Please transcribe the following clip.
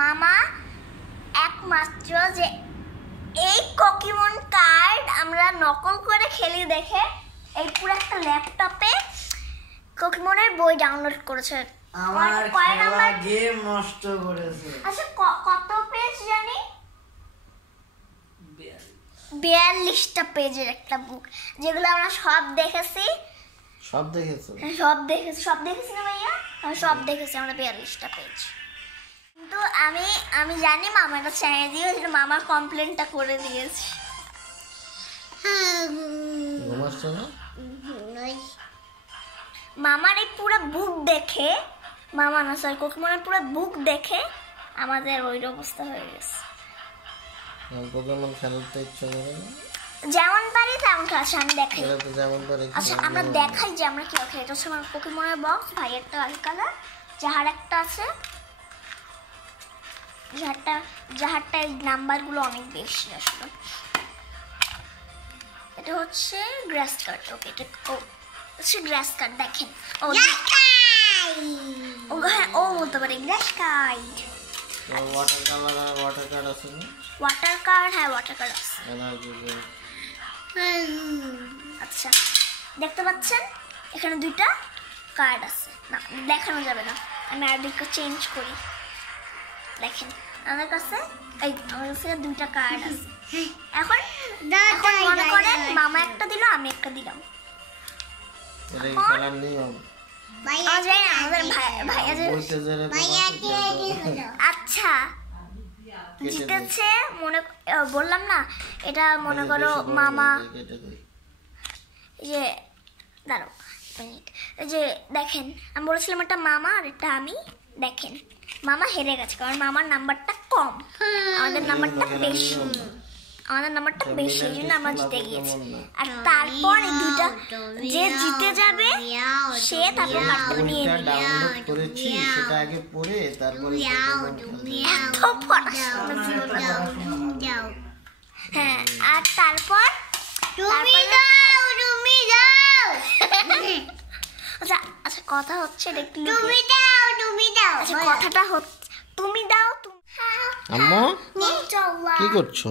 মামা একমাত্র যে এই পকিমন কার্ড আমরা নকল করে খেলি দেখে এই পুরো একটা ল্যাপটপে পকিমনের বই ডাউনলোড করেছে। আমার খেলা গেম নষ্ট করেছে। আচ্ছা কত পেজ জানি? 42টা পেজের একটা বুক, যেগুলো আমরা সব দেখেছি। সব দেখেছো? সব দেখেছি না ভাইয়া? সব দেখেছি আমরা 42টা পেজ। কিন্তু আমি জানি মামাটা চাই দিয়ে মামা কমপ্লেনটা করে দিয়েছে। মামার এই পুরো বুক দেখে, মামা না স্যার পকিমনের পুরো বুক দেখে আমাদের ওই অবস্থা হয়ে গেছে। পকিমন খেলতে ইচ্ছা করে না? যেমন পারি তেমন খেলছে, আমি দেখাই। আচ্ছা আমরা দেখাই যে আমরা কি খেলি। এটা হচ্ছে আমার পকিমনের বক্স, ভাইয়েরটা লাল কালার, যাহার একটা আছে, যাহারটা এই নাম্বারগুলো অনেক বেশি আসলে। এটা হচ্ছে গ্রাস কার্ড। ওকে, এটা হচ্ছে গ্রাস কার্ড। দেখেন হ্যাঁ, ও বলতে পারে গ্রাস কার্ড। ওয়াটার কার্ড আছে না? ওয়াটার কার্ড, হ্যাঁ ওয়াটার কার্ড আছে। আচ্ছা, দেখতে পাচ্ছেন এখানে 2টা কার্ড আছে। না দেখানো যাবে না, আমি আর দিকটা চেঞ্জ করি। দেখেন আমার কাছে 2টা কার্ড আছে। এখন মনে করেন মামা একটা দিল, আমি একটা দিলাম। আচ্ছা জিতেছে বললাম না, এটা মনে করো মামা যে দাঁড়াও মিনিট, যে দেখেন আমি বলেছিলাম একটা মামা আর একটা আমি। দেখেন মামা হেরে গেছে, কারণ মামার নাম্বারটা কম, আমাদের নাম্বারটা বেশি। এই জন্য আমরা জিতে গিয়েছি। আর তারপর এই 2টা যে জিতে যাবে সে তারপর কার্ডটা নিয়ে নেবে। হ্যাঁ, আর তারপর আচ্ছা কথা হচ্ছে কথাটা হচ্ছে তুমি দাও। আম্মু কি করছো?